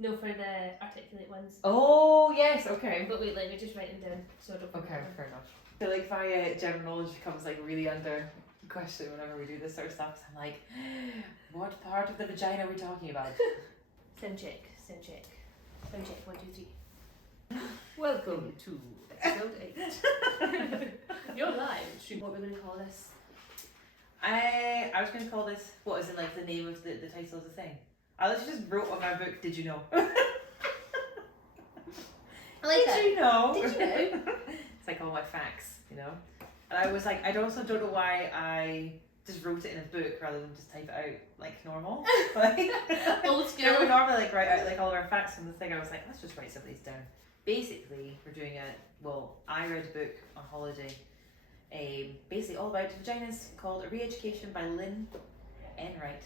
No, for the articulate ones. Oh, yes, okay. But wait, let me just write them down so I don't forget Okay, them. fair enough. I feel like my general knowledge becomes like really under question whenever we do this sort of stuff. 'Cause I'm like, what part of the vagina are we talking about? Sound check, sound check. Sound check, 1, 2, 3. Welcome to episode 8. You're live. What we're going to call this? I was going to call this, what is it, like the name of the title of the thing? I literally just wrote on my book, Did You Know? I like Did you know? Did you know? It's like all my facts, you know? And I was like, I also don't know why I just wrote it in a book rather than just type it out like normal. Like, Old school. we normally like write out like all of our facts from the thing. I was like, let's just write some of these down. Basically, we're doing I read a book on holiday, basically all about vaginas, called A Re Education by Lynn Enright.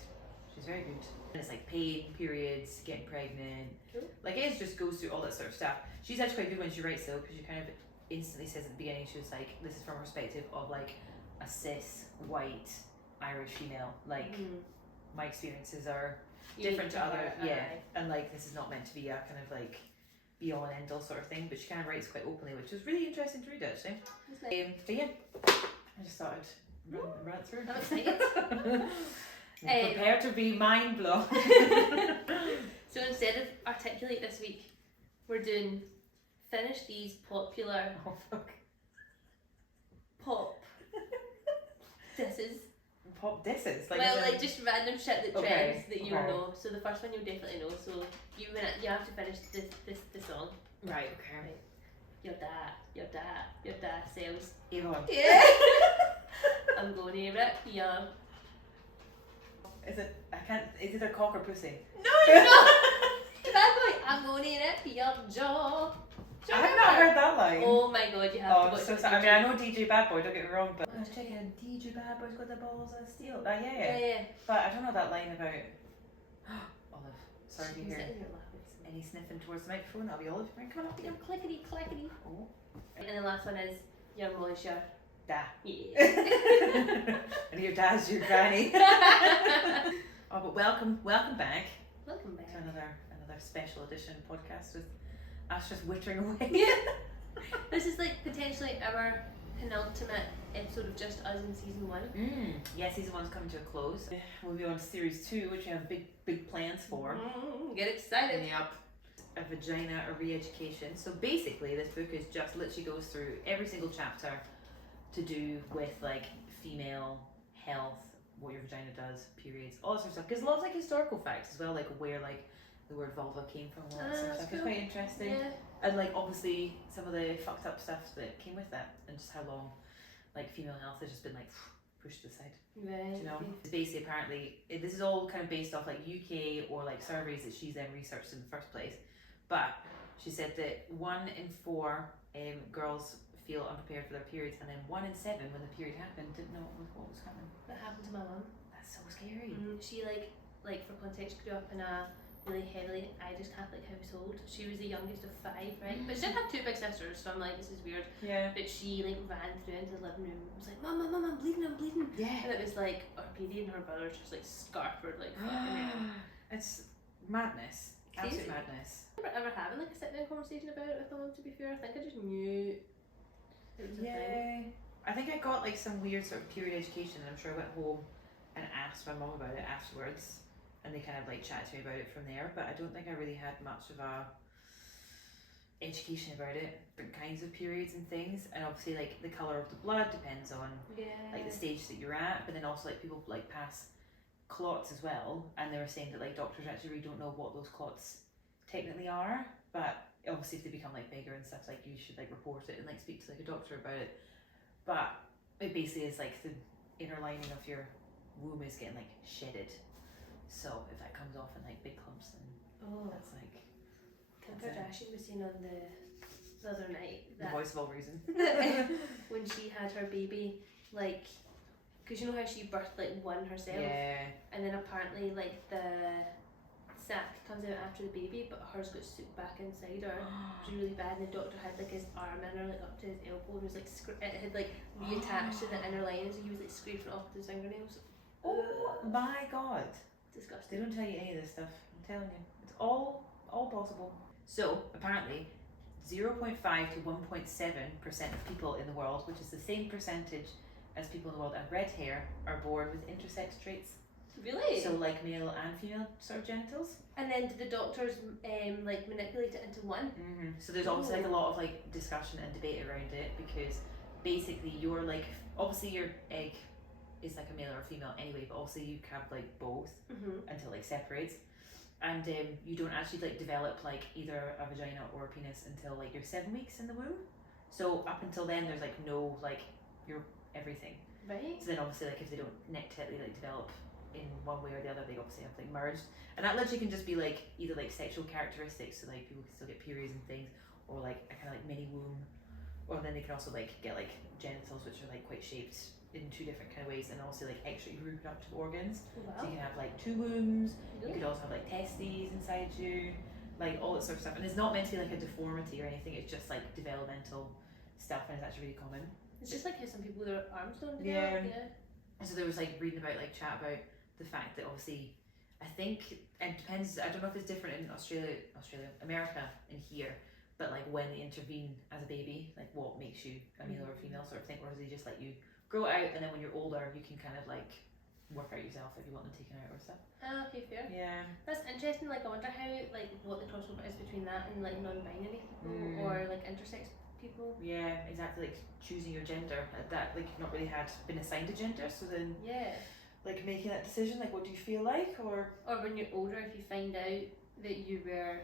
She's very good. And it's like pain, periods, getting pregnant. Cool. Like it just goes through all that sort of stuff. She's actually quite good when she writes though, because she kind of instantly says at the beginning, she was like, this is from a perspective of like a cis, white, Irish female. Like my experiences are different to other, and like this is not meant to be a kind of like be all and end all sort of thing, but she kind of writes quite openly, which was really interesting to read actually. But yeah, I just thought I'd run it through. I'm excited. Prepare to be mind blown. So instead of articulate this week, we're doing finish these popular pop disses. Pop disses? Like just random shit that trends that you'll okay. know. So the first one you'll definitely know. So you have to finish the song. Right, okay. Your dad sells. Avon. Yeah. I'm going to rip your. Is it a cock or pussy? No, it's not. Bad boy. I'm going to rip your jaw. I have not heard that line. Oh my god, you have to watch so it. sorry. I mean, I know DJ Bad Boy, don't get me wrong, but I was checking DJ Bad Boy's got the balls of steel. Yeah. But I don't know that line about Olive. Sorry to hear any sniffing towards the microphone. That'll be Olive. Come on up here. Clickety. Oh. And the last one is your Molly's your Da. Yeah. And your dad's your granny. But welcome back. Welcome back To another special edition podcast with us just wittering away. Yeah. This is like potentially our penultimate episode of just us in season 1. Yeah, season 1's coming to a close. We'll be on to series 2, which we have big plans for. Get excited. Yep. A Vagina A Re Education. So basically, this book is just literally goes through every single chapter to do with like female health, what your vagina does, periods, all that sort of stuff. Because a lot of like historical facts as well, like where like the word vulva came from, all that sort of stuff. Cool. It's quite interesting. Yeah. And like obviously some of the fucked up stuff that came with that, and just how long like female health has just been like pushed to the side. Right. You know, it's basically apparently this is all kind of based off like UK or like surveys that she's then researched in the first place. But she said that 1 in 4 girls feel unprepared for their periods, and then 1 in 7 when the period happened didn't know what was happening. That happened to my mum. That's so scary. She like for context grew up in a really heavily Irish Catholic household. She was the youngest of 5, right? But she did have 2 big sisters, so I'm like, this is weird. Yeah. But she like ran through into the living room and was like, Mum, I'm bleeding. Yeah. And it was like her period and her brother just like scarpered like fucking hell. It's madness. Crazy. Absolute madness. I remember ever having like a sit down conversation about it with my mum, to be fair. I think I just knew it was a thing. I think I got like some weird sort of period education, and I'm sure I went home and asked my mum about it afterwards, and they kind of like chatted to me about it from there, but I don't think I really had much of a education about it, different kinds of periods and things. And obviously like the colour of the blood depends on like the stage that you're at, but then also like people like pass clots as well, and they were saying that like doctors actually really don't know what those clots technically are, but obviously if they become like bigger and stuff, like you should like report it and like speak to like a doctor about it. But it basically is like the inner lining of your womb is getting like shedded, so if that comes off in like big clumps, then that's like Kim Kardashian was saying on the other night the that voice of all reason. when she had her baby, like, because you know how she birthed like one herself, and then apparently like the sac comes out after the baby, but hers got souped back inside her, which was really bad, and the doctor had like his arm in her, like up to his elbow, and was like it had like reattached to the inner lining, so he was like scraping it off with his fingernails. Oh my god. They Disgusting. don't tell you any of this stuff, I'm telling you. It's all all possible. So apparently 0.5 to 1.7% of people in the world, which is the same percentage as people in the world have red hair, are born with intersex traits. Really? So like male and female sort of genitals. And then do the doctors like manipulate it into one? So there's obviously like a lot of like discussion and debate around it, because basically you're like, obviously your egg is like a male or a female anyway, but also you have like both until it like separates, and you don't actually like develop like either a vagina or a penis until like you're 7 weeks in the womb. So up until then there's like no like your everything. Right. So then obviously like if they don't tightly like develop in one way or the other, they obviously have like merged, and that literally can just be like either like sexual characteristics, so like people can still get periods and things, or like a kind of like mini womb, or then they can also like get like genitals which are like quite shaped in two different kind of ways, and also like extra reproductive organs. Wow. So you can have like two wombs, Really? you could also have like testes inside you, like all that sort of stuff, and it's not meant to be like a deformity or anything, it's just like developmental stuff, and it's actually really common. It's just like how some people with their arms don't develop. Yeah. And so there was like reading about like chat about the fact that obviously, I think it depends, I don't know if it's different in Australia, America and here, but like when they intervene as a baby, like what makes you a male or a female sort of thing, or does they just let you grow it out, and then when you're older you can kind of like work out yourself if you want them taken out or stuff. Ah, okay, fair. Yeah. That's interesting. Like I wonder how like what the crossover is between that and like non-binary people or like intersex people. Yeah, exactly. Like choosing your gender, that like you've not really been assigned a gender, so then like making that decision, like what do you feel like, or when you're older, if you find out that you were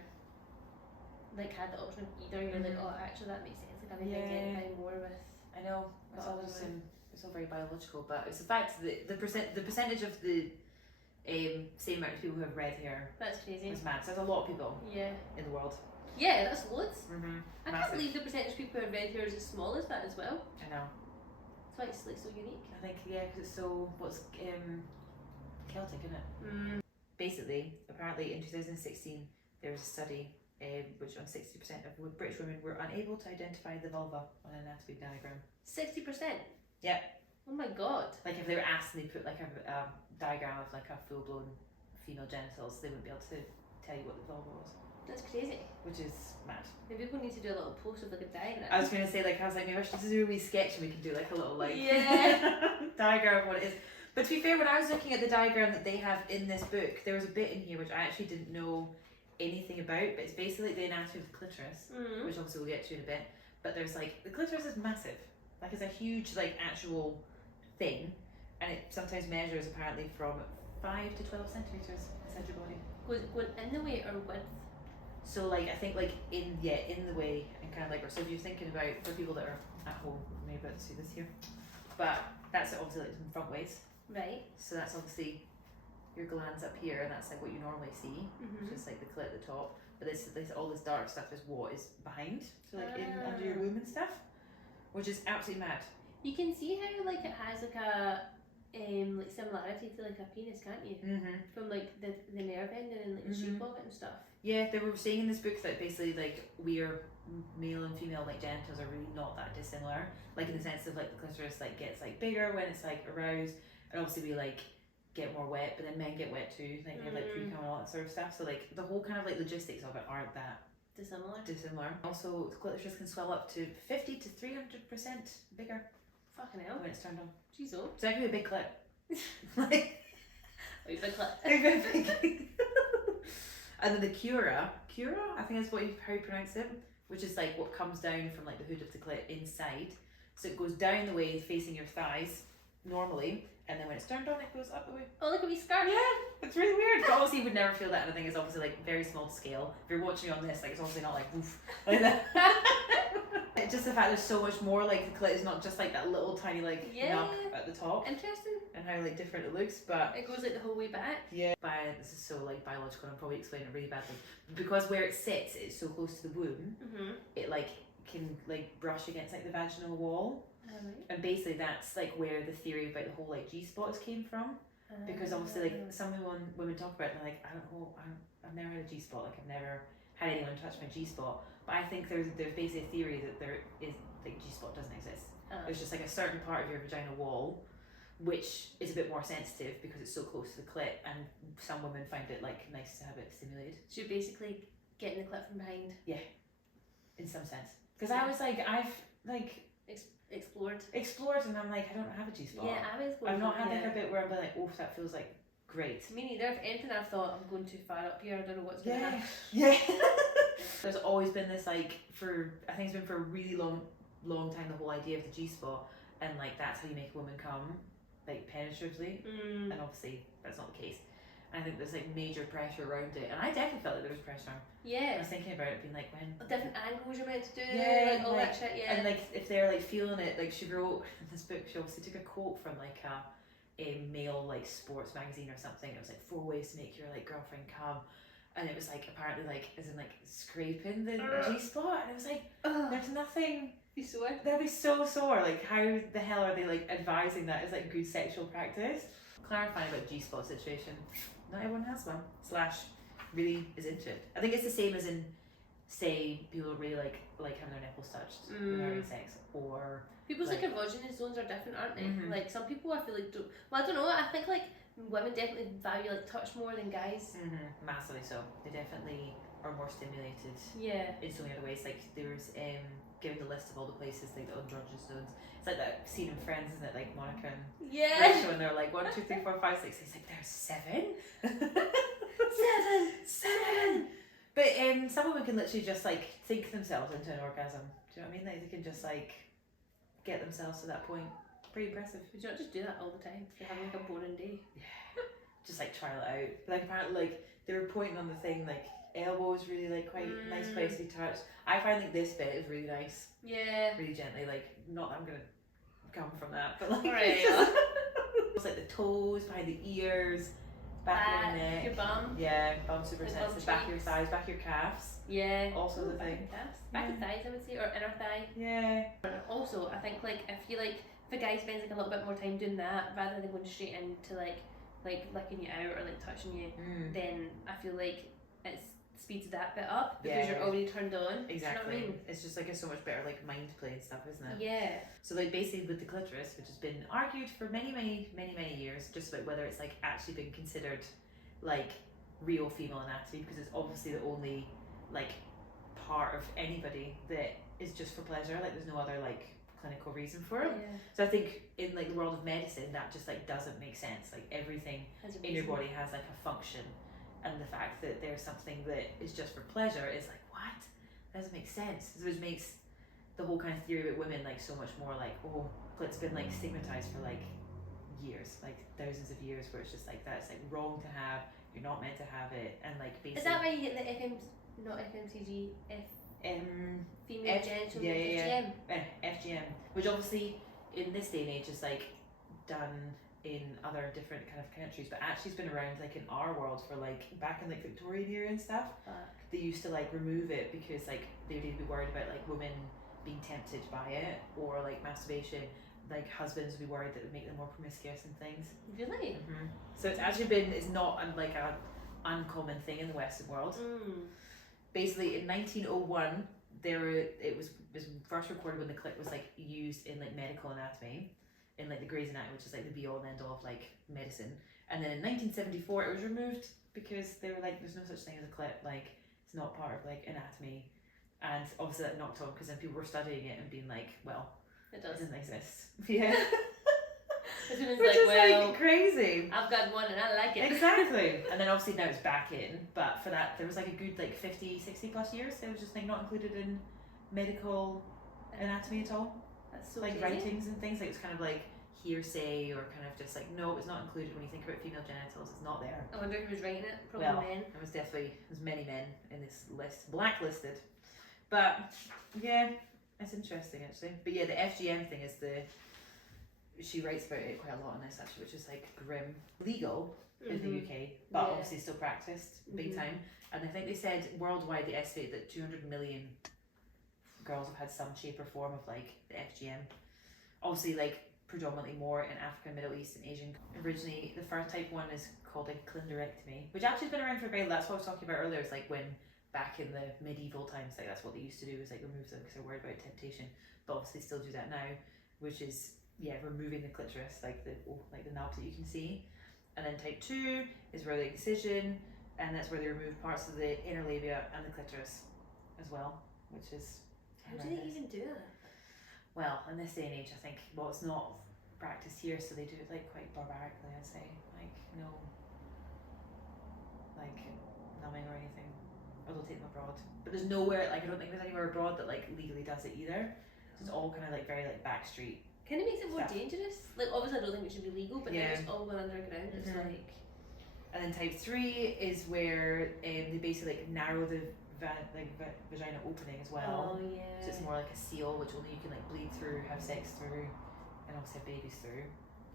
like had the option of either, you're like, oh, actually that makes sense. Like I think I identify more with. I know it's all just it's all very biological, but it's the fact that the percentage of the same amount of people who have red hair. That's crazy. It's mad. So there's a lot of people. Yeah. In the world. Yeah, that's loads. I Massive. can't believe the percentage of people who have red hair is as small as that as well. I know. That's why it's like so unique. I think because it's so Celtic, isn't it? Basically, apparently in 2016 there was a study which on 60% of British women were unable to identify the vulva on an anatomy diagram. 60%? Yeah. Oh my god. Like if they were asked and they put like a diagram of like a full-blown female genitals, they wouldn't be able to tell you what the vulva was. That's crazy. Which is mad. Maybe people need to do a little post with like a diagram. I was going to say, like, I was like, maybe I should do a wee sketch and we can do like a little like diagram of what it is. But to be fair, when I was looking at the diagram that they have in this book, there was a bit in here which I actually didn't know anything about, but it's basically the anatomy of the clitoris, which obviously we'll get to in a bit. But there's like, the clitoris is massive. Like it's a huge like actual thing, and it sometimes measures apparently from 5 to 12 centimeters inside your body. Going in the way or width? So like I think like in the way, and kind of like, so if you're thinking about, for people that are at home, maybe about to see this here, but that's obviously like in front ways. Right. So that's obviously your glands up here, and that's like what you normally see, which is like the clit at the top. But this all this dark stuff is what is behind, so like in under your womb and stuff, which is absolutely mad. You can see how like it has like a like similarity to like a penis, can't you? From like the nerve ending and like the shape of it and stuff. Yeah, they were saying in this book that basically like male and female like genitals are really not that dissimilar. Like in the sense of like the clitoris like gets like bigger when it's like aroused, and obviously we like get more wet, but then men get wet too. Like they have like pre-cum and all that sort of stuff. So like the whole kind of like logistics of it aren't that dissimilar. Also, the clitoris can swell up to 50 to 300% bigger. Fucking hell. When it's turned on. Jeez, oh. So that could be a big clit. Like, big clit. Big. And then the cura, I think that's how you pronounce it, which is like what comes down from like the hood of the clit inside. So it goes down the way facing your thighs normally, and then when it's turned on, it goes up the way. Oh, look at me scarf. Yeah, it's really weird. But obviously, you would never feel that. And I think it's obviously like very small scale. If you're watching on this, like it's obviously not like woof like that. It's just the fact there's so much more. Like the clit is not just like that little tiny like nub at the top. Interesting. And how like different it looks, but it goes like the whole way back. Yeah. This is so like biological, and I'm probably explaining it really badly. Because where it sits, it's so close to the womb. It like can like brush against like the vaginal wall. And basically that's like where the theory about the whole like G-spots came from. Because obviously like some women talk about it and they're like, I've never had a G-spot, like I've never had anyone touch my G-spot. But I think there's basically a theory that there is like G-spot doesn't exist. There's just like a certain part of your vaginal wall which is a bit more sensitive because it's so close to the clit, and some women find it like nice to have it stimulated. So you're basically getting the clit from behind. Yeah, in some sense. Because I was like, I've like explored, and I'm like, I don't have a G-spot. Yeah, I've not had like a bit where I'm like, oh, that feels like great. Me neither. If anything, I've thought I'm going too far up here. I don't know what's going to happen. Yeah. There's always been this I think it's been for a really long time, the whole idea of the G-spot, and like that's how you make a woman come, like penetratively, and obviously that's not the case. I think there's like major pressure around it, and I definitely felt like there was pressure. Yeah. I was thinking about it being like when different angles you're meant to do, yeah, like all that shit, yeah. And like if they're like feeling it, like she wrote in this book, she obviously took a quote from like a male like sports magazine or something. It was like 4 ways to make your like girlfriend come, and it was like apparently like as in like scraping the G-spot, and it was like there's nothing. Be sore. That'd be so sore. Like how the hell are they like advising that as like good sexual practice? Clarifying about G-spot situation. Not everyone has one. / really is into it. I think it's the same as in, say, people really like having their nipples touched when having sex, or people's like erogenous zones are different, aren't they? Like some people I feel like don't. Well, I don't know. I think like women definitely value like touch more than guys. Massively so. They definitely are more stimulated. Yeah. In so many other ways. Like there was giving the list of all the places like the erogenous zones. It's like that scene in Friends, isn't it? Like Monica and Rachel, and they're like 1, 2, 3, 4, 5, 6. He's like, there's 7. 7. But some women can literally just like think themselves into an orgasm. Do you know what I mean? Like they can just like get themselves to that point. Pretty impressive. Would you not just do that all the time? If you're having like a boring day. Yeah. Just like trial it out. But like apparently like they were pointing on the thing like elbows really like quite nice place to be touched. I find like this bit is really nice. Yeah. Really gently, like not that I'm gonna come from that, but like it's like the toes, behind the ears, back of the neck, your bum. Yeah, bum super like sensitive, back of your thighs, back of your calves. Yeah. Also the back thing. of calves. Back of thighs I would say, or inner thigh. Yeah. Also I think like if you like if a guy spends like a little bit more time doing that rather than going straight into like licking you out or like touching you, then I feel like it speeds that bit up because you're already turned on. Exactly. Do you know what I mean? It's just like a so much better like mind play and stuff, isn't it? Yeah. So like basically with the clitoris, which has been argued for many years, just about whether it's like actually been considered like real female anatomy, because it's obviously the only like part of anybody that is just for pleasure. Like there's no other like clinical reason for it. Yeah. So I think in like the world of medicine that just like doesn't make sense. Like everything in your body has like a function, and the fact that there's something that is just for pleasure is like, what? That doesn't make sense. Which makes the whole kind of theory about women like so much more like, oh, it's been like stigmatized for like years, like thousands of years, where it's just like that. It's like wrong to have, you're not meant to have it, and like basically. Is that why you get the FMCG, female genital FGM? FGM, which obviously in this day and age is like done in other different kind of countries, but actually it's been around like in our world for like back in like Victorian era and stuff. They used to like remove it because like they'd be worried about like women being tempted by it, or like masturbation. Like husbands would be worried that it would make them more promiscuous and things. Really? So it's actually been, it's not like a uncommon thing in the Western world. Basically in 1901 it was first recorded when the clit was like used in like medical anatomy, in like the Grey's Anatomy, which is like the be all and end all of like medicine. And then in 1974 it was removed because they were like, there's no such thing as a clit, like it's not part of like anatomy. And obviously that knocked on, because then people were studying it and being like, well, it doesn't exist. Yeah. Which is like crazy. I've got one and I like it. Exactly. And then obviously now it's back in, but for that there was like a good like 50, 60 plus years it was just like not included in medical anatomy at all. That's so like crazy. Writings and things, like it's kind of like hearsay, or kind of just like, no, it's not included when you think about female genitals, it's not there. I wonder who was writing it. Probably men. There's many men in this list, blacklisted. But yeah, it's interesting actually. But yeah, the FGM thing is she writes about it quite a lot in this actually, which is like grim. Legal in the UK, but obviously still practiced big time. And I think they said worldwide they estimate that 200 million girls have had some shape or form of like the FGM. Obviously like predominantly more in Africa, Middle East and Asian. Originally the first type one is called a clitorectomy, which actually has been around for a very, that's what I was talking about earlier. It's like when back in the medieval times, like that's what they used to do, is like remove them because they're worried about temptation. But obviously still do that now, which is removing the clitoris, like the nub that you can see. And then type 2 is where the excision, and that's where they remove parts of the inner labia and the clitoris as well, which is How do they even do that? Well, in this day and age, I think, well, it's not practiced here, so they do it like quite barbarically, I'd say. Like, no, like numbing or anything, or they'll take them abroad. But there's nowhere, like, I don't think there's anywhere abroad that like legally does it either. So it's all kind of like very like backstreet. Kind of makes it more dangerous. Like, obviously I don't think it should be legal, but now it's all going underground. It's like. And then type 3 is where they basically like narrow the vagina opening as well. Oh yeah. So it's more like a seal, which only you can like bleed through, have sex through, and also have babies through.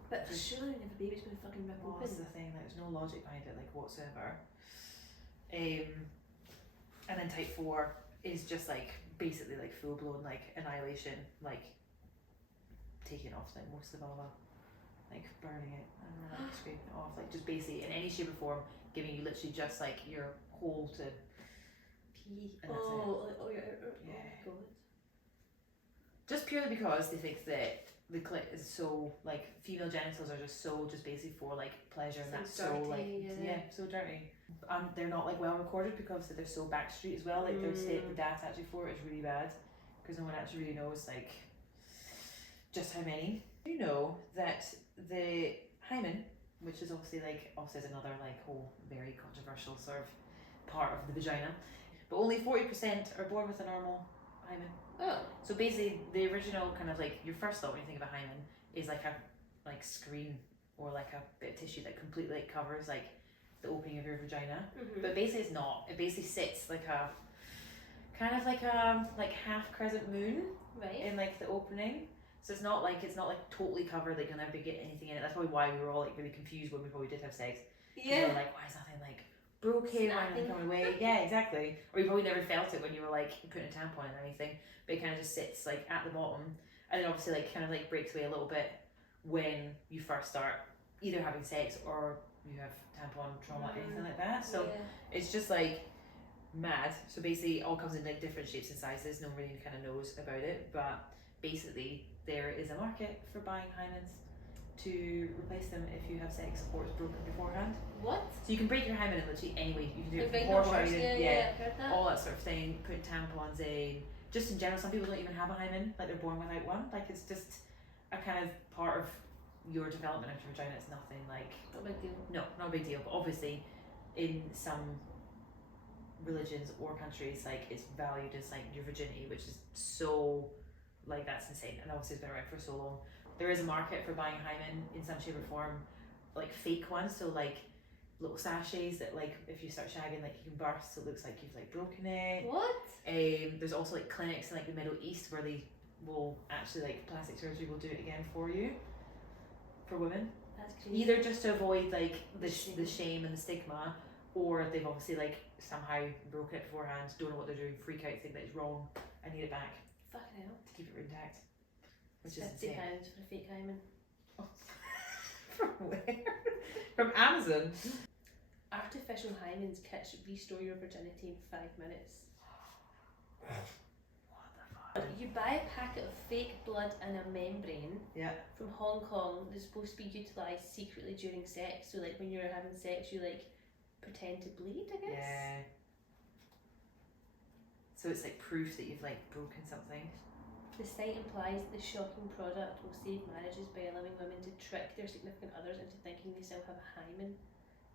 But surely if a baby's been fucking ripped open. This is the thing, like, there's no logic behind it, like, whatsoever. And then type 4 is just like basically like full blown like annihilation, like taking off like most of the vulva, like burning it and like scraping it off, like just basically in any shape or form giving you literally just like your hole to pee. And that's it. Oh my god. Just purely because they think that the clit is so like female genitals are just so just basically for like pleasure, and that's dirty, so like so dirty. They're not like well recorded because they're so backstreet as well. Like their state, the data actually for it is really bad because no one actually really knows like just how many. You know that the hymen, which is obviously like also is another like whole very controversial sort of part of the vagina, but only 40% are born with a normal hymen. Oh. So basically the original kind of like your first thought when you think of a hymen is like a like screen or like a bit of tissue that completely like covers like the opening of your vagina. But basically it's not. It basically sits like a kind of like a like half crescent moon in like the opening. So it's not like totally covered, like you'll never get anything in it. That's probably why we were all like really confused when we probably did have sex. Yeah. We were like, why is nothing like broken, why is nothing coming away? Yeah, exactly. Or you probably never felt it when you were like putting a tampon in or anything. But it kind of just sits like at the bottom, and then obviously like kind of like breaks away a little bit when you first start either having sex or you have tampon trauma, anything like that. So it's just like mad. So basically it all comes in like different shapes and sizes. No one really kind of knows about it, but basically there is a market for buying hymens to replace them if you have sex or it's broken beforehand. What? So you can break your hymen in literally any way. You can do it from before showering, that. all that sort of thing. Putting tampons in. Just in general, some people don't even have a hymen, like they're born without one. Like it's just a kind of part of your development of your vagina. It's nothing like not a big deal. No, not a big deal. But obviously, in some religions or countries, like it's valued as like your virginity, which is so like that's insane. And obviously, it's been around for so long. There is a market for buying hymen in some shape or form, like fake ones. So like little sachets that like if you start shagging, like you can burst, so it looks like you've like broken it. What? There's also like clinics in like the Middle East where they will actually like plastic surgery will do it again for you, for women. That's crazy. Either just to avoid like the shame and the stigma, or they've obviously like somehow broken it beforehand, don't know what they're doing, freak out, think that it's wrong, I need it back. Fucking hell. To keep it intact. Which is £50 for a fake hymen. Oh. From where? From Amazon. Artificial hymens kits restore your virginity in 5 minutes. What the fuck? You buy a packet of fake blood and a membrane from Hong Kong that's supposed to be utilised secretly during sex. So like when you're having sex you like pretend to bleed, I guess. Yeah. So it's like proof that you've like broken something. The site implies the shocking product will save marriages by allowing women to trick their significant others into thinking they still have a hymen.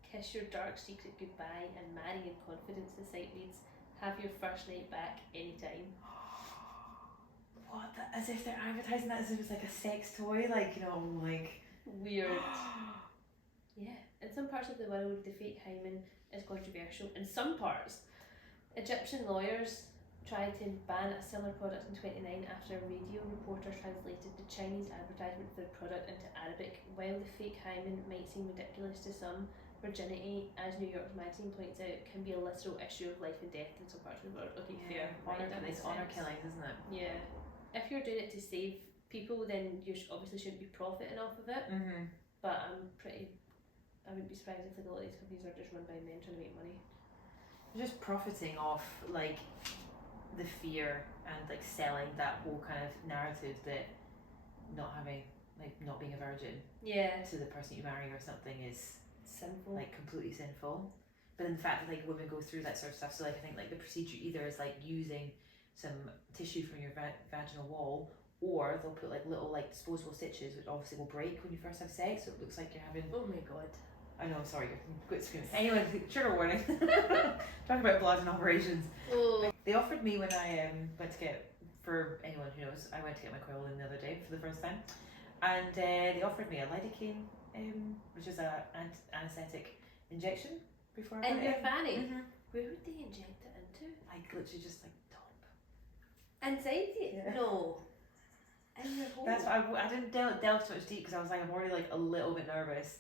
Kiss your dark secret goodbye and marry in confidence, the site reads. Have your first night back anytime. What? As if they're advertising that as if it's like a sex toy, like, you know, like... Weird. Yeah. In some parts of the world, the fake hymen is controversial. In some parts, Egyptian lawyers tried to ban a similar product in 1929 after a radio reporter translated the Chinese advertisement for the product into Arabic. While the fake hymen might seem ridiculous to some, virginity, as New York Magazine points out, can be a literal issue of life and death in some parts of the world. Okay, fair. It's honour killings, isn't it? Yeah. If you're doing it to save people, then you obviously shouldn't be profiting off of it. But I wouldn't be surprised if like, a lot of these companies are just run by men trying to make money. They're just profiting off like the fear and like selling that whole kind of narrative that not being a virgin to the person you marry or something is sinful, like completely sinful. But in the fact that like women go through that sort of stuff, so like I think like the procedure either is like using some tissue from your vaginal wall, or they'll put like little like disposable stitches, which obviously will break when you first have sex, so it looks like you're having. Oh my god. I know, sorry, you're quite screaming. Anyway, trigger warning. Talking about blood and operations. Oh. They offered me when I went to get, for anyone who knows, I went to get my coil in the other day for the first time, and they offered me a Lidocaine, which is a anaesthetic injection before I In went your in. fanny? Mm-hmm. Where would they inject it into? Like literally just like top. Inside you? Yeah. No. In your hole? That's why I didn't delve too much deep, because I was like, I'm already like a little bit nervous,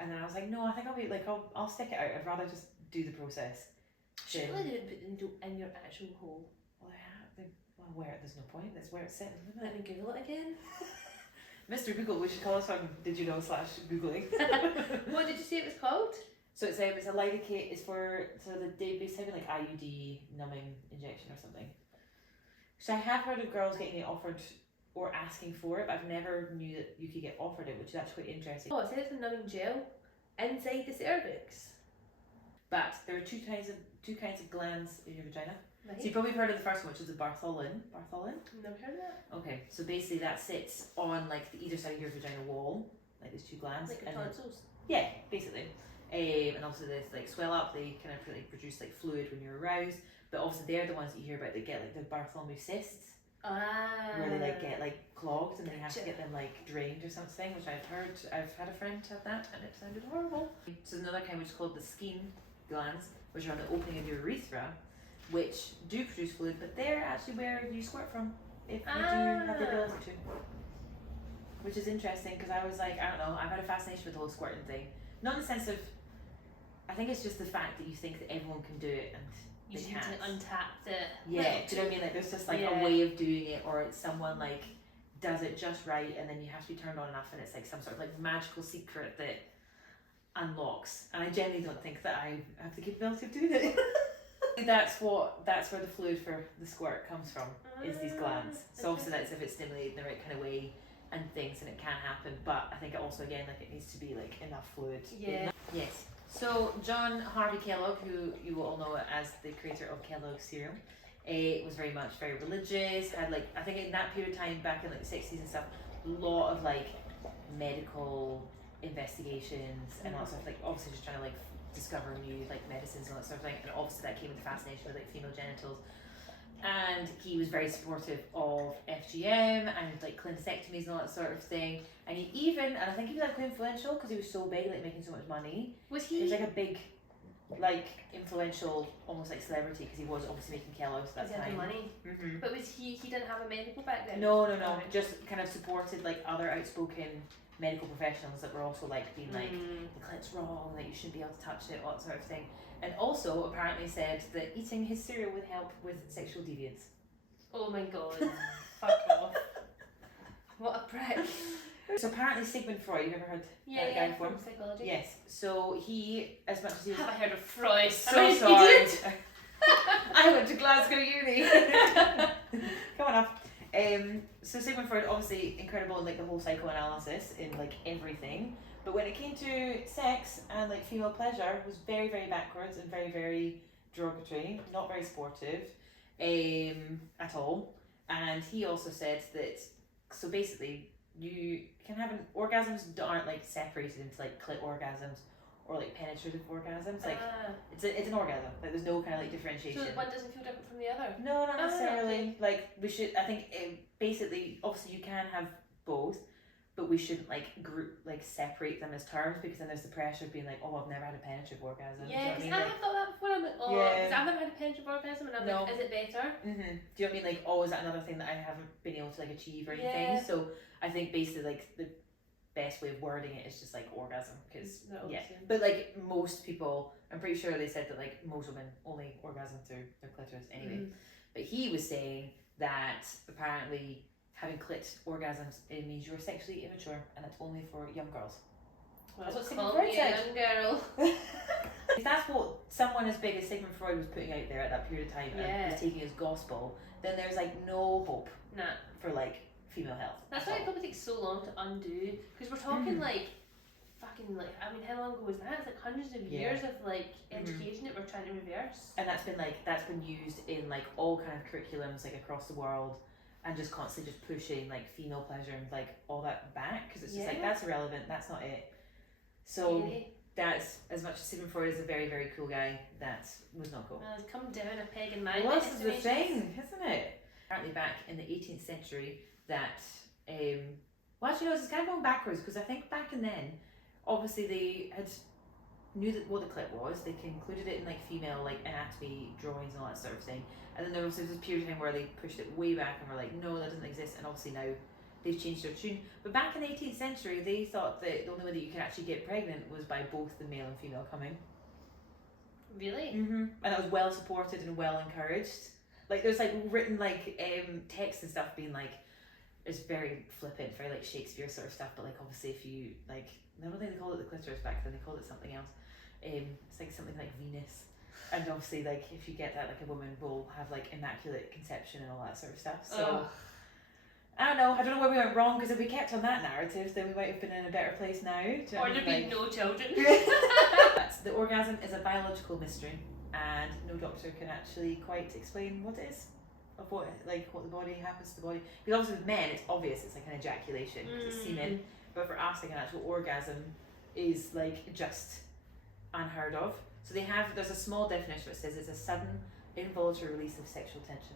and then I was like, no, I think I'll be like, I'll stick it out. I'd rather just do the process. Surely they would put them in your actual hole. Well, where there's no point. That's where it's sitting, isn't Let it? me Google it again. Mr. Google, we should call us on Did You Know / Googling. What did you say it was called? So it's a Lidocaine. It's for they basically have like IUD numbing injection or something. So I have heard of girls getting it offered or asking for it, but I've never knew that you could get offered it, which is actually quite interesting. Oh, it says it's a numbing gel inside the cervix. But there are two kinds of glands in your vagina. Right. So you've probably heard of the first one, which is the Bartholin. Bartholin? Never heard of that. Okay, so basically that sits on like the either side of your vagina wall, like these two glands. Like your tonsils. Yeah, basically. And also they like swell up, they kind of like produce like fluid when you're aroused. But also they're the ones that you hear about that get like the Bartholomew cysts. Where they like get like clogged and they have to get them like drained or something, which I've heard. I've had a friend have that and it sounded horrible. So there's another kind which is called the skein glands, which are on the opening of your urethra, which do produce fluid, but they're actually where you squirt from if you do have the ability to. Which is interesting, because I was like, I don't know, I've had a fascination with the whole squirting thing. Not in the sense of, I think it's just the fact that you think that everyone can do it and you they need can't. to untap the. Yeah, do you know what I mean? Like there's just like a way of doing it, or it's someone like does it just right, and then you have to be turned on enough, and it's like some sort of like magical secret that unlocks. And I generally don't think that I have the capability of doing it. That's where the fluid for the squirt comes from, is these glands. So obviously that's if it's stimulated in the right kind of way and things, and it can happen, but I think it also again like it needs to be like enough fluid. Yeah. Yes. So John Harvey Kellogg, who you will all know as the creator of Kellogg's cereal, was very religious, had like, I think in that period of time back in like the 60s and stuff, a lot of like medical investigations and all that stuff, like obviously just trying to like discover new like medicines and all that sort of thing, and obviously that came with the fascination with like female genitals. And he was very supportive of FGM and like clintectomies and all that sort of thing. And he even, and I think he was like quite influential because he was so big, like making so much money. Was he? He was like a big, like influential, almost like celebrity, because he was obviously making Kellogg's at that time. He had the money. Mm-hmm. But was he didn't have a medical background? No, just kind of supported like other outspoken medical professionals that were also like being like, the clit's wrong, that you shouldn't be able to touch it, all that sort of thing. And also apparently said that eating his cereal would help with sexual deviance. Oh my god. Fuck off. What a prick. So apparently Sigmund Freud, you ever heard that guy before? From psychology. Yes. So he, as much as he was... Have I heard of Freud? So sorry. I went to Glasgow Uni. Come on up. So Sigmund Freud, obviously incredible in like the whole psychoanalysis in like everything, but when it came to sex and like female pleasure, was very backwards and very derogatory, not very sportive at all. And he also said that, so basically you can have orgasms aren't like separated into like clit orgasms or like penetrative orgasms, like it's an orgasm, like there's no kind of like differentiation. So one doesn't feel different from the other? No, not necessarily. Like we should, I think basically, obviously you can have both, but we shouldn't like separate them as terms, because then there's the pressure of being like, oh, I've never had a penetrative orgasm. Yeah, because I mean? I have thought that before. I'm like, because I've never had a penetrative orgasm, and I'm like, is it better? Mm-hmm. Do you know what I mean? Like, oh, is that another thing that I haven't been able to like achieve or anything? Yeah. So I think basically like the best way of wording it is just like orgasm, because Yeah. But like most people, I'm pretty sure they said that like most women only orgasm through their clitoris anyway. But he was saying that apparently having clit orgasms, it means you're sexually immature and it's only for young girls. Well, That's what it's Sigmund called Freud being a said. young girl. If that's what someone as big as Sigmund Freud was putting out there at that period of time and was taking as gospel, then there's like no hope for like female health. That's why it probably takes so long to undo, because we're talking like fucking like, I mean, how long ago was that? It's like hundreds of years of like education that we're trying to reverse. And that's been used in like all kind of curriculums like across the world, and just constantly just pushing like female pleasure and like all that back, because it's just like, that's irrelevant, that's not it. So that's, as much as Sigmund Freud is a very, very cool guy, that was not cool. Well, it's come down a peg in my well, this is the thing, isn't it? Apparently back in the 18th century that well, actually no, it's kind of going backwards, because I think back in then, obviously they had knew that what the clit was, they included it in like female like anatomy drawings and all that sort of thing, and then there was this period of time where they pushed it way back and were like, no, that doesn't exist, and obviously now they've changed their tune. But back in the 18th century, they thought that the only way that you could actually get pregnant was by both the male and female coming. Really? And that was well supported and well encouraged. Like there's like written like text and stuff being like, it's very flippant, very like Shakespeare sort of stuff, but like obviously if you like, I don't think they called it the clitoris back then, they called it something else. It's like something like Venus, and obviously like if you get that, like a woman will have like immaculate conception and all that sort of stuff. So I don't know where we went wrong, because if we kept on that narrative, then we might have been in a better place now. Or there'd be no children. The orgasm is a biological mystery, and no doctor can actually quite explain what it is, of what the body happens to the body. Because obviously with men, it's obvious, it's like an ejaculation, because it's semen. But for us, like an actual orgasm is like just unheard of. So there's a small definition that says it's a sudden involuntary release of sexual tension.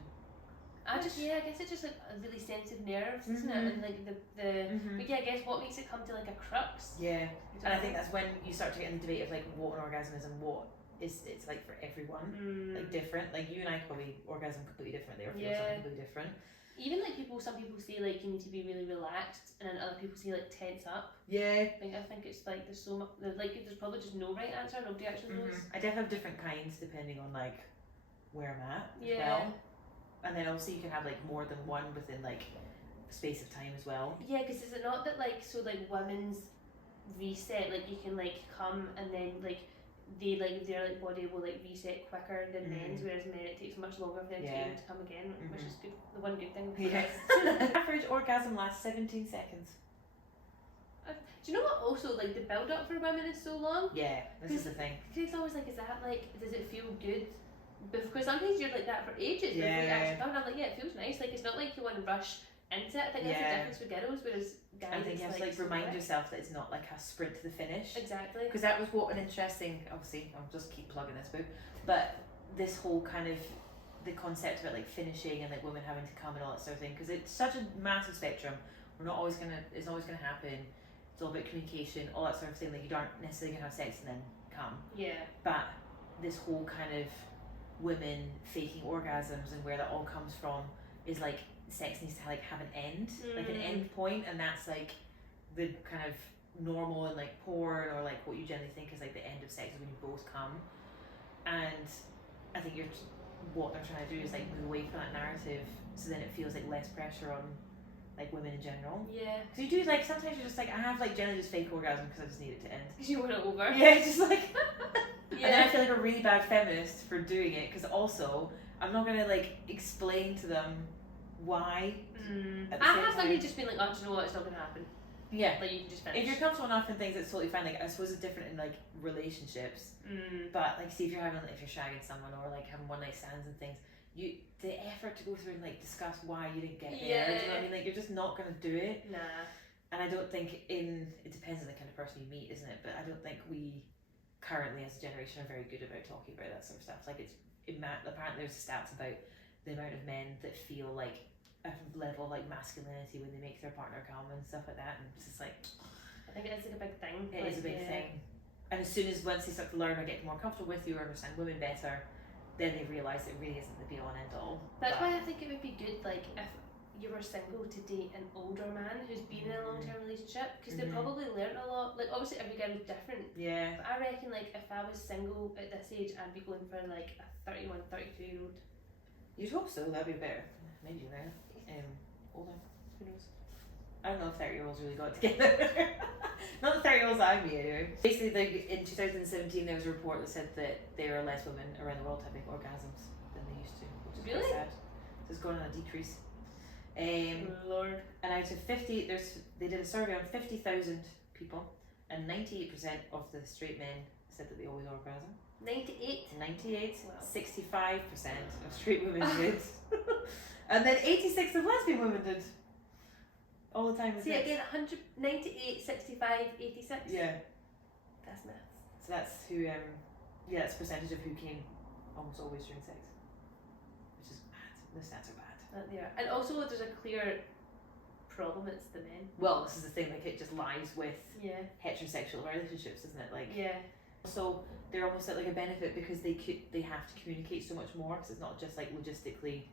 I guess it's just like a really sensitive nerves, isn't it? And like the but yeah, I guess what makes it come to like a crux. Yeah, and I think that's when you start to get in the debate of like what an orgasm is and what it's like for everyone, like different. Like you and I probably orgasm completely differently, or feel something completely different. Even like some people say like you need to be really relaxed, and then other people say like tense up. Yeah. I think it's like there's so much, like there's probably just no right answer. Nobody actually knows. I definitely have different kinds depending on like where I'm at as well. And then obviously you can have like more than one within like space of time as well. Yeah, because is it not that like women's reset, like you can like come and then like they like their like body will like reset quicker than men's, whereas men it takes much longer for them to be able to come again, which is good. The one good thing. The average orgasm lasts 17 seconds. Do you know what? Also, like the build up for women is so long. Yeah, this is the thing. Because it's always like, is that like, does it feel good? Because sometimes you're like that for ages. Before you actually come, and I'm like, yeah, it feels nice. Like it's not like you want to rush into it. I think that's the difference with girls, whereas guys. I think you have to like remind yourself that it's not like a sprint to the finish. Exactly. Because that was what an interesting. Obviously, I'll just keep plugging this book, but this whole kind of the concept about like finishing and like women having to come and all that sort of thing, because it's such a massive spectrum. It's not always gonna happen. It's all about communication, all that sort of thing. Like you aren't necessarily gonna have sex and then come. Yeah. But this whole kind of women faking orgasms and where that all comes from is like sex needs to like have an end, like an end point, and that's like the kind of normal and like porn, or like what you generally think is like the end of sex is when you both come. And I think what they're trying to do is like move away from that narrative, so then it feels like less pressure on like women in general. Yeah. Because you do like sometimes you're just like, I have like generally just fake orgasm because I just need it to end. Because you want it over. Yeah, it's just like. Yeah. And then I feel like a really bad feminist for doing it, because also I'm not gonna like explain to them why. I have somebody just been like, oh, do you know what? It's not gonna happen. Yeah. Like you can just finish. If you're comfortable enough in things, it's totally fine. Like I suppose it's different in like relationships. But like, see if you're shagging someone or like having one night stands and things, the effort to go through and like discuss why you didn't get there. Do you know what I mean? Like you're just not gonna do it. Nah. And I don't think it depends on the kind of person you meet, isn't it? But I don't think we currently as a generation are very good about talking about that sort of stuff. Like apparently there's stats about the amount of men that feel like a level of like masculinity when they make their partner come and stuff like that, and it's just like I think it is like a big thing. It is a big thing. And as soon as once they start to learn or get more comfortable with you or understand women better, then they realise it really isn't the be all and end all. That's why I think it would be good like if you were single to date an older man who's been in a long-term relationship, because they probably learned a lot. Like obviously every girl is different, but I reckon like if I was single at this age, I'd be going for like a 31, 32 year old. You'd hope so, that'd be better. Maybe right. Older, who knows? I don't know if 30-year-olds really got together. Not the 30-year-olds I meet anyway. Basically, in 2017 there was a report that said that there are less women around the world having orgasms than they used to, which is really sad. So it's going on a decrease. Lord. And out of 50, they did a survey on 50,000 people, and 98% of the straight men said that they always orgasm. 98? 98. Wow. 65% of straight women did. And then 86 of lesbian women did. All the time. See, again, 98, 65, 86. Yeah. That's maths. So that's who, that's percentage of who came almost always during sex. Which is mad. The stats are bad. They are. And also, there's a clear problem, it's the men. Well, this is the thing, like, it just lies with Yeah. heterosexual relationships, isn't it? Like, Yeah. so they're almost at like a benefit because they have to communicate so much more, because it's not just like logistically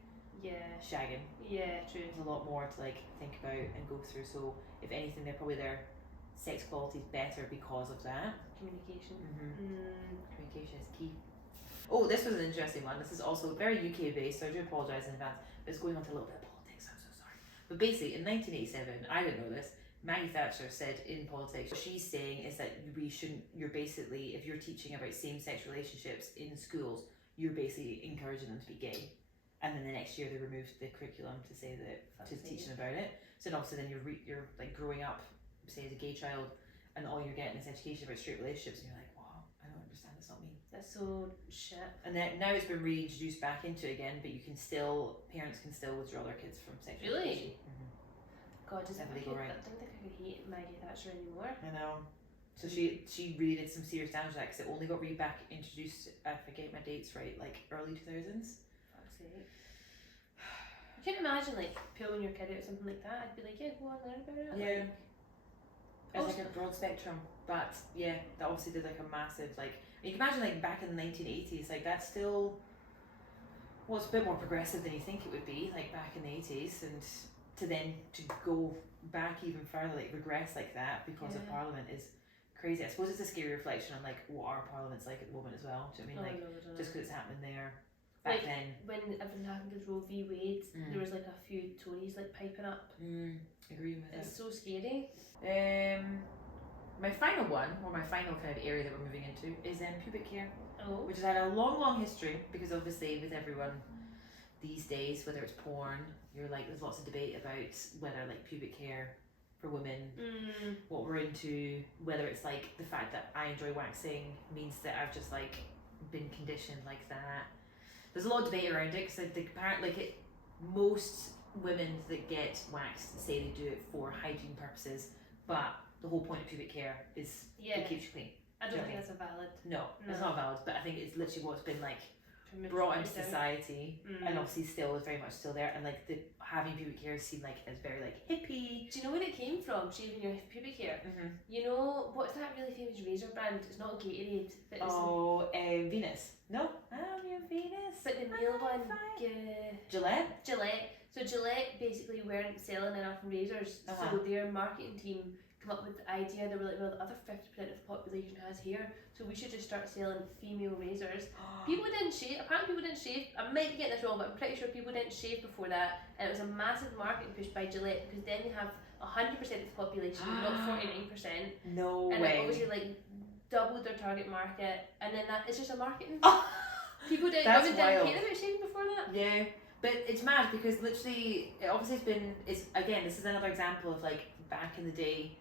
shagging. Yeah, true. There's a lot more to like think about and go through. So if anything, their sex quality is better because of that. Communication. Communication is key. Oh, this was an interesting one. This is also very UK based, so I do apologise in advance, but it's going on to a little bit of politics. I'm so sorry. But basically, in 1987, I didn't know this, Maggie Thatcher said in politics, what she's saying is that you're basically, if you're teaching about same-sex relationships in schools, you're basically encouraging them to be gay. And then the next year they removed the curriculum to say that, to teach them about it. So then obviously then you're like growing up, say as a gay child, and all you're getting is education about straight relationships, and you're like, wow, I don't understand, that's not me. That's so shit. And then now it's been reintroduced back into it again, but parents can still withdraw their kids from sexual education. God, I don't think I could hate Maggie Thatcher anymore. I know. So she really did some serious damage to that, because it only got introduced, I forget my dates right, like early 2000s. Fuck's sake. I can't imagine like pulling your kid out or something like that. I'd be like, yeah, go on, learn about it. Yeah. Like, it's like a broad spectrum, but yeah, that obviously did like a massive, like, you can imagine like back in the 1980s, like that's still, well, it's a bit more progressive than you think it would be, like back in the 80s, and to go back even further, like regress like that because of Parliament is crazy. I suppose it's a scary reflection on like what our Parliament's like at the moment as well. Do you know what I mean? Just because it's happening there back then. When everything happened with Roe v. Wade, there was like a few Tories like piping up. Agreeing with It's so scary. My final one, or my final kind of area that we're moving into, is pubic hair, which has had a long history, because obviously with everyone these days, whether it's porn, there's lots of debate about whether like pubic hair for women, what we're into, whether it's like the fact that I enjoy waxing means that I've just like been conditioned like that. There's a lot of debate around it, because apparently most women that get waxed say they do it for hygiene purposes, but the whole point of pubic hair is it keeps you clean. I don't think that's a valid. No, it's not valid, but I think it's literally what's been like brought into society, and obviously still is very much still there, and like having pubic hair is seen like as very like hippie. Do you know where it came from, shaving your pubic hair? You know, what's that really famous razor brand? It's not Gatorade, but it's Venus. No, I'm your Venus. But the male one, Gillette. So Gillette basically weren't selling enough razors, so their marketing team come up with the idea. They were like, well, the other 50% of the population has hair, so we should just start selling female razors. People didn't shave. Apparently people didn't shave. I might be getting this wrong, but I'm pretty sure people didn't shave before that, and it was a massive marketing push by Gillette, because then you have 100% of the population, not 49%. No and way. And obviously like doubled their target market, and then it's just a marketing. People didn't care about shaving before that. Yeah. But it's mad, because literally, it obviously this is another example of like back in the day,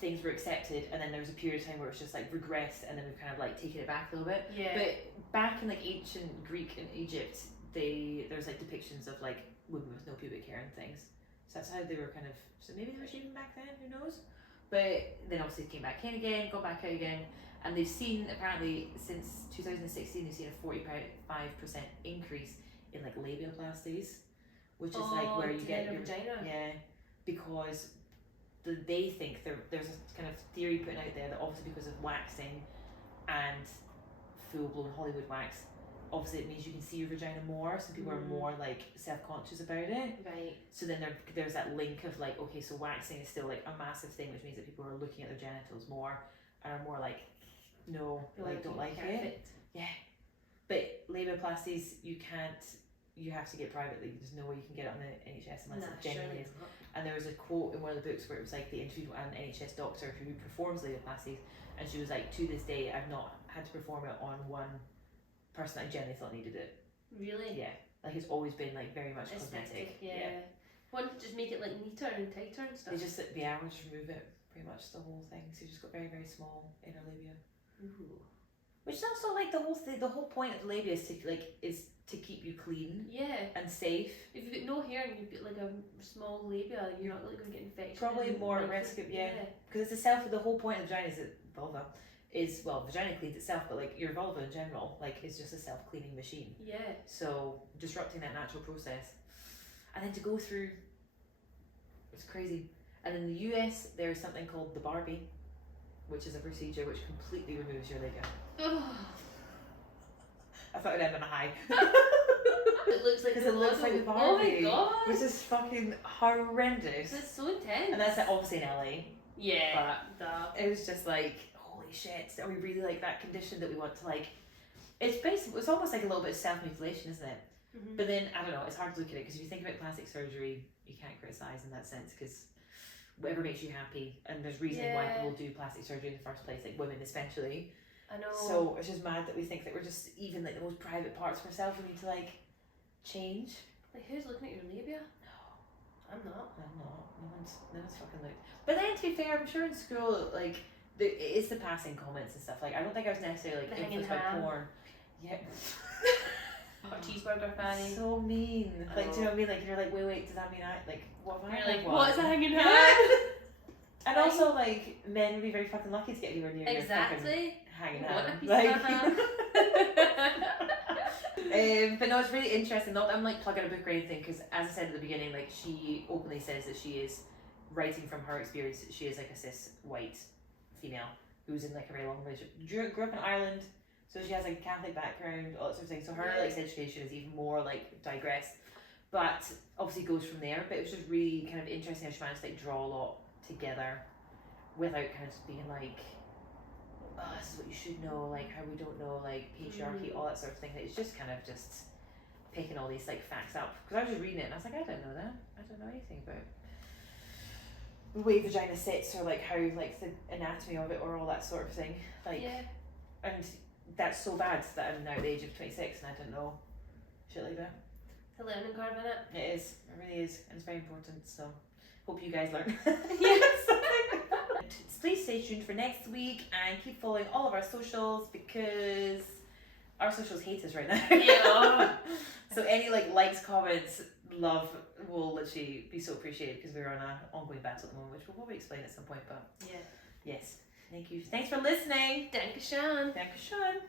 things were accepted, and then there was a period of time where it's just like regressed, and then we've kind of like taken it back a little bit. Yeah. But back in like ancient Greek and Egypt, there's like depictions of like women with no pubic hair and things. So that's how they were kind of. So maybe they were shaving back then. Who knows? But then obviously it came back in again, got back out again. And they've seen, apparently, since 2016, they've seen a 45% increase in like labioplasties, which is like where you get your vagina. Yeah, because they think there's a kind of theory put out there that obviously because of waxing and full-blown Hollywood wax, obviously it means you can see your vagina more, so people are more like self-conscious about it. Right. So then there's that link of like, okay, so waxing is still like a massive thing, which means that people are looking at their genitals more and are more like, no, like don't like it. Yeah. But labioplasties, you have to get privately. There's no way you can get it on the NHS unless it genuinely is. And there was a quote in one of the books where it was like they interviewed an NHS doctor who performs labioplasties, and she was like, to this day, I've not had to perform it on one person I genuinely thought needed it. Really? Yeah. Like it's always been like very much cosmetic. Yeah. Why don't you just make it like neater and tighter and stuff? They just the hours remove it. pretty much the whole thing. So you've just got very, very small inner labia. Ooh. Which is also like the whole point of the labia is to keep you clean. Yeah. And safe. If you've got no hair and you've got like a small labia, you're not really going to get infection. Probably more at risk of because it's the whole point of vagina is that vulva is vagina cleans itself, but like your vulva in general is just a self-cleaning machine. Yeah. So disrupting that natural process, and then to go through, it's crazy. And in the US, there is something called the Barbie, which is a procedure which completely removes your labia. I thought it would end on a high. It looks like the Barbie. Oh my god! Which is fucking horrendous. It's so intense. And that's obviously in LA. Yeah. But it was just like, holy shit! Are we really like that condition that we want to like? It's almost like a little bit of self-mutilation, isn't it? Mm-hmm. But then I don't know. It's hard to look at it because if you think about plastic surgery, you can't criticize in that sense because whatever makes you happy, and there's reasoning why people do plastic surgery in the first place, like women especially. I know. So it's just mad that we think that we're just even like the most private parts of ourselves we need to like change. Like who's looking at your labia? No, I'm not. No one's fucking looked. But then to be fair, I'm sure in school like it's the passing comments and stuff. Like I don't think I was necessarily like influenced by porn. Yeah. What cheeseburger fanny? So mean. Like do you know what I mean? Like you're like wait, does that mean I like what have I? You're like what? what's a hanging hand? And also like men would be very fucking lucky to get anywhere near your fucking hanging hand. But no, it's really interesting. Not that I'm like plugging a book or anything, because as I said at the beginning, like she openly says that she is writing from her experience. She is like a cis white female who's in like a very long relationship. Grew up in Ireland, so she has like a Catholic background, all that sort of thing. So her like education is even more like digressed, but obviously goes from there. But it was just really kind of interesting how she managed to like draw a lot together without kind of just being like, oh, this is what you should know, like how we don't know, like patriarchy, all that sort of thing. It's just kind of just picking all these like facts up, because I was just reading it and I was like, I don't know that, I don't know anything about the way vagina sits or like how like the anatomy of it or all that sort of thing, like and that's so bad that I'm now at the age of 26 and I don't know shit like that. It's a learning curve, isn't it? It is, it really is, and it's very important, so hope you guys learn. Yes. Please stay tuned for next week and keep following all of our socials, because our socials hate us right now. Yeah. So any like likes, comments, love will literally be so appreciated, because we're on an ongoing battle at the moment, which we'll probably explain at some point. But yes, thank you. Thanks for listening. Danke schön. Danke schön.